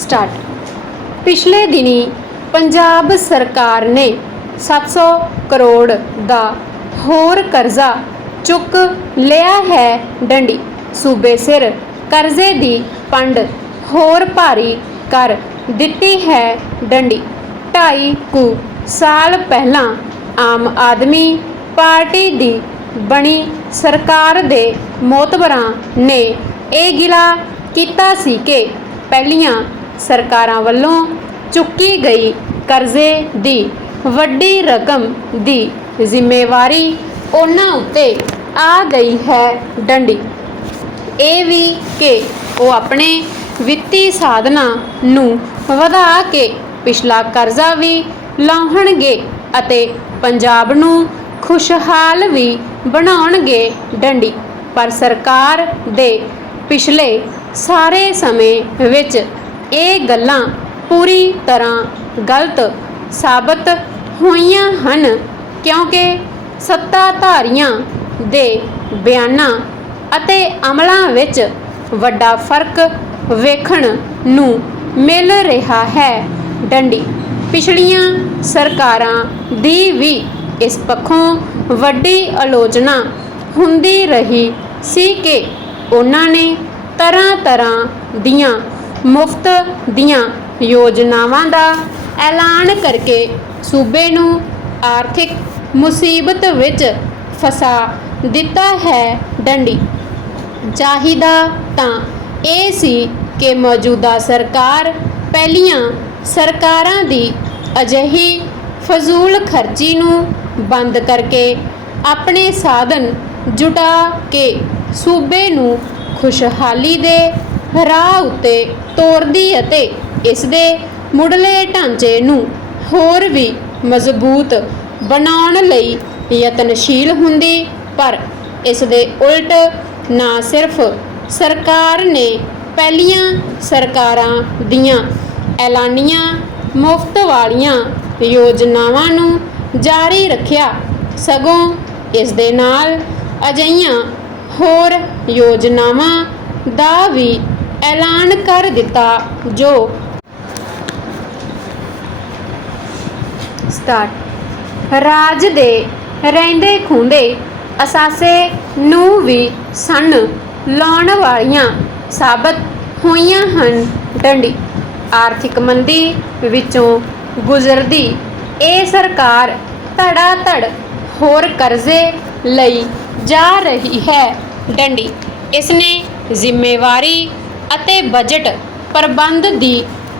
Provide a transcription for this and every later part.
Start. ਪਿਛਲੇ ਦਿਨੀ ਪੰਜਾਬ ਸਰਕਾਰ ਨੇ 700 ਕਰੋੜ ਦਾ ਹੋਰ ਕਰਜ਼ਾ ਚੁੱਕ ਲਿਆ ਹੈ ਡੰਡੀ। ਸੂਬੇ ਸਿਰ ਕਰਜ਼ੇ ਦੀ ਪੰਡ ਹੋਰ ਭਾਰੀ ਕਰ ਦਿੱਤੀ ਹੈ ਡੰਡੀ। ਢਾਈ ਕੁ ਸਾਲ ਪਹਿਲਾਂ ਆਮ ਆਦਮੀ ਪਾਰਟੀ ਦੀ ਬਣੀ ਸਰਕਾਰ ਦੇ ਮੋਤਬਰਾਂ ਨੇ ਇਹ ਗਿਲਾ ਕੀਤਾ ਸੀ ਕਿ ਪਹਿਲੀਆਂ ਸਰਕਾਰਾਂ ਵੱਲੋਂ ਚੁੱਕੀ ਗਈ ਕਰਜ਼ੇ ਦੀ ਵੱਡੀ ਰਕਮ ਦੀ ਜ਼ਿੰਮੇਵਾਰੀ ਉਹਨਾਂ ਉੱਤੇ ਆ ਗਈ ਹੈ ਡੰਡੀ। ਇਹ ਵੀ ਕਿ ਉਹ ਆਪਣੇ ਵਿੱਤੀ ਸਾਧਨਾਂ ਨੂੰ ਵਧਾ ਕੇ ਪਿਛਲਾ ਕਰਜ਼ਾ ਵੀ ਲਾਹਣਗੇ ਅਤੇ ਪੰਜਾਬ ਨੂੰ ਖੁਸ਼ਹਾਲ ਵੀ ਬਣਾਉਣਗੇ ਡੰਡੀ। ਪਰ ਸਰਕਾਰ ਦੇ ਪਿਛਲੇ ਸਾਰੇ ਸਮੇਂ ਵਿੱਚ ਇਹ ਗੱਲਾਂ ਪੂਰੀ ਤਰ੍ਹਾਂ ਗਲਤ ਸਾਬਤ ਹੋਈਆਂ ਹਨ ਕਿਉਂਕਿ ਸੱਤਾਧਾਰੀਆਂ ਦੇ ਬਿਆਨਾਂ ਅਤੇ ਅਮਲਾਂ ਵਿੱਚ ਵੱਡਾ ਫ਼ਰਕ ਵੇਖਣ ਨੂੰ ਮਿਲ ਰਿਹਾ ਹੈ। ਡੰਡੀ, ਪਿਛਲੀਆਂ ਸਰਕਾਰਾਂ ਦੀ ਵੀ ਇਸ ਪੱਖੋਂ ਵੱਡੀ ਆਲੋਚਨਾ ਹੁੰਦੀ ਰਹੀ ਸੀ ਕਿ ਉਹਨਾਂ ਨੇ ਤਰ੍ਹਾਂ ਤਰ੍ਹਾਂ ਦੀਆਂ ਮੁਫਤ ਦੀਆਂ ਯੋਜਨਾਵਾਂ ਦਾ ਐਲਾਨ ਕਰਕੇ ਸੂਬੇ ਨੂੰ ਆਰਥਿਕ ਮੁਸੀਬਤ ਵਿੱਚ ਫਸਾ ਦਿੱਤਾ ਹੈ ਡੰਡੀ। ਚਾਹੀਦਾ ਤਾਂ ਇਹ ਸੀ ਕਿ ਮੌਜੂਦਾ ਸਰਕਾਰ ਪਹਿਲੀਆਂ ਸਰਕਾਰਾਂ ਦੀ ਅਜਿਹੀ ਫਜ਼ੂਲ ਖਰਚੀ ਨੂੰ ਬੰਦ ਕਰਕੇ ਆਪਣੇ ਸਾਧਨ ਜੁਟਾ ਕੇ ਸੂਬੇ ਨੂੰ ਖੁਸ਼ਹਾਲੀ ਦੇ ਰਾਹ ਉੱਤੇ ਤੋਰਦੀ ਅਤੇ ਇਸ ਦੇ ਮੁੱਢਲੇ ਢਾਂਚੇ ਨੂੰ ਹੋਰ ਵੀ ਮਜ਼ਬੂਤ ਬਣਾਉਣ ਲਈ ਯਤਨਸ਼ੀਲ ਹੁੰਦੀ, ਪਰ ਇਸ ਦੇ ਉਲਟ ਨਾ ਸਿਰਫ ਸਰਕਾਰ ਨੇ ਪਹਿਲੀਆਂ ਸਰਕਾਰਾਂ ਦੀਆਂ ਐਲਾਨੀਆਂ ਮੁਫਤ ਵਾਲੀਆਂ ਯੋਜਨਾਵਾਂ ਨੂੰ ਜਾਰੀ ਰੱਖਿਆ, ਸਗੋਂ ਇਸ ਦੇ ਨਾਲ ਅਜਈਆਂ ਹੋਰ ਯੋਜਨਾਵਾਂ ਦਾ ਵੀ ਐਲਾਨ ਕਰ ਦਿੱਤਾ, ਜੋ ਸਟਾਰਟ। ਰਾਜ ਦੇ ਰਹਿੰਦੇ ਖੁੰਦੇ ਅਸਾਸੇ ਨੂੰ ਵੀ ਸਣ ਲਾਉਣ ਵਾਲੀਆਂ ਸਾਬਤ ਹੋਈਆਂ ਹਨ। ਡੰਡੀ, ਆਰਥਿਕ ਮੰਦੀ ਵਿੱਚੋਂ ਗੁਜ਼ਰਦੀ ਇਹ ਸਰਕਾਰ ਧੜਾ ਧੜ ਹੋਰ ਕਰਜ਼ੇ ਲਈ ਜਾ ਰਹੀ ਹੈ। ਡੰਡੀ, ਇਸ ਨੇ ਜ਼ਿੰਮੇਵਾਰੀ ਅਤੇ ਬਜਟ ਪ੍ਰਬੰਧ ਦੀ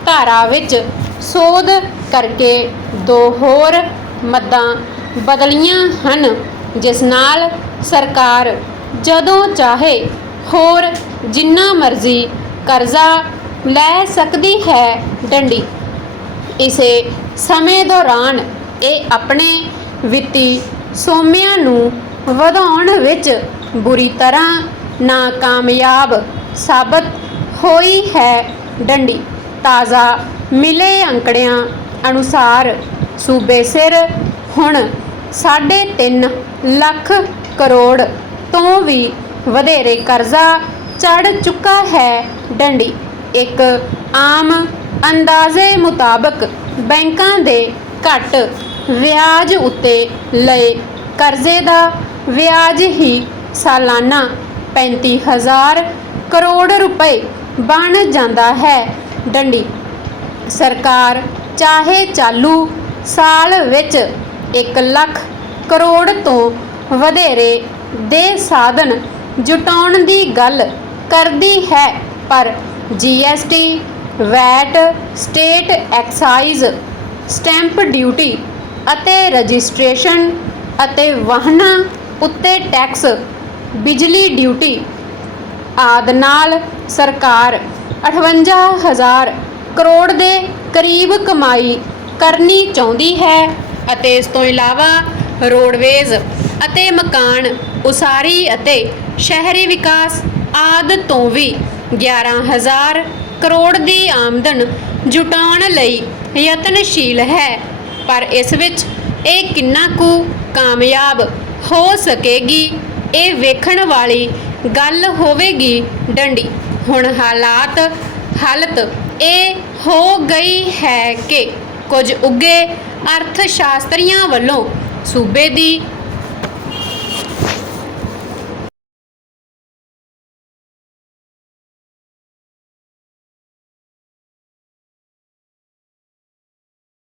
ਧਾਰਾ ਵਿੱਚ ਸੋਧ ਕਰਕੇ ਦੋ ਹੋਰ ਮੱਦਾਂ ਬਦਲੀਆਂ ਹਨ, ਜਿਸ ਨਾਲ ਸਰਕਾਰ ਜਦੋਂ ਚਾਹੇ ਹੋਰ ਜਿੰਨਾ ਮਰਜ਼ੀ ਕਰਜ਼ਾ ਲੈ ਸਕਦੀ ਹੈ ਡੰਡੀ। ਇਸੇ ਸਮੇਂ ਦੌਰਾਨ ਇਹ ਆਪਣੇ ਵਿੱਤੀ ਸੋਮਿਆਂ ਨੂੰ ਵਧਾਉਣ ਵਿੱਚ ਬੁਰੀ ਤਰ੍ਹਾਂ ਨਾਕਾਮਯਾਬ ਸਾਬਤ ਹੋਈ ਹੈ ਡੰਡੀ। ਤਾਜ਼ਾ ਮਿਲੇ ਅੰਕੜਿਆਂ ਅਨੁਸਾਰ ਸੂਬੇ ਸਿਰ ਹੁਣ 3.5 ਲੱਖ ਕਰੋੜ ਤੋਂ ਵੀ ਵਧੇਰੇ ਕਰਜ਼ਾ ਚੜ ਚੁੱਕਾ ਹੈ ਡੰਡੀ। ਇੱਕ ਆਮ ਅੰਦਾਜ਼ੇ ਮੁਤਾਬਕ ਬੈਂਕਾਂ ਦੇ ਘੱਟ ਵਿਆਜ ਉੱਤੇ ਲਏ ਕਰਜ਼ੇ ਦਾ ਵਿਆਜ ਹੀ ਸਾਲਾਨਾ 35000 ਕਰੋੜ ਰੁਪਏ ਬਣ ਜਾਂਦਾ ਹੈ। ਡੰਡੀ, ਸਰਕਾਰ ਚਾਹੇ ਚਾਲੂ ਸਾਲ ਵਿੱਚ 1 ਲੱਖ ਕਰੋੜ ਤੋਂ ਵਧੇਰੇ ਦੇ ਸਾਧਨ ਜੁਟਾਉਣ ਦੀ ਗੱਲ ਕਰਦੀ ਹੈ, ਪਰ GST VAT, state excise, stamp duty ਅਤੇ ਰਜਿਸਟ੍ਰੇਸ਼ਨ ਅਤੇ ਵਾਹਨਾਂ ਉੱਤੇ ਟੈਕਸ, ਬਿਜਲੀ ਡਿਊਟੀ ਆਦਿ ਨਾਲ ਸਰਕਾਰ 58000 ਕਰੋੜ ਦੇ ਕਰੀਬ ਕਮਾਈ ਕਰਨੀ ਚਾਹੁੰਦੀ ਹੈ ਅਤੇ ਇਸ ਤੋਂ ਇਲਾਵਾ ਰੋਡਵੇਜ਼ ਅਤੇ ਮਕਾਨ ਉਸਾਰੀ ਅਤੇ ਸ਼ਹਿਰੀ ਵਿਕਾਸ ਆਦਿ ਤੋਂ ਵੀ 11000 ਕਰੋੜ ਦੀ ਆਮਦਨ ਜੁਟਾਉਣ ਲਈ ਯਤਨਸ਼ੀਲ ਹੈ। ਪਰ ਇਸ ਵਿੱਚ ਇਹ ਕਿੰਨਾ ਕੁ ਕਾਮਯਾਬ ਹੋ ਸਕੇਗੀ, ਇਹ ਵੇਖਣ ਵਾਲੀ ਗੱਲ ਹੋਵੇਗੀ ਡੰਡੀ। ਹੁਣ ਹਾਲਾਤ, ਹਾਲਤ ਇਹ ਹੋ ਗਈ ਹੈ ਕਿ ਕੁਝ ਉੱਗੇ ਅਰਥ ਸ਼ਾਸਤਰੀਆਂ ਵੱਲੋਂ ਸੂਬੇ ਦੀ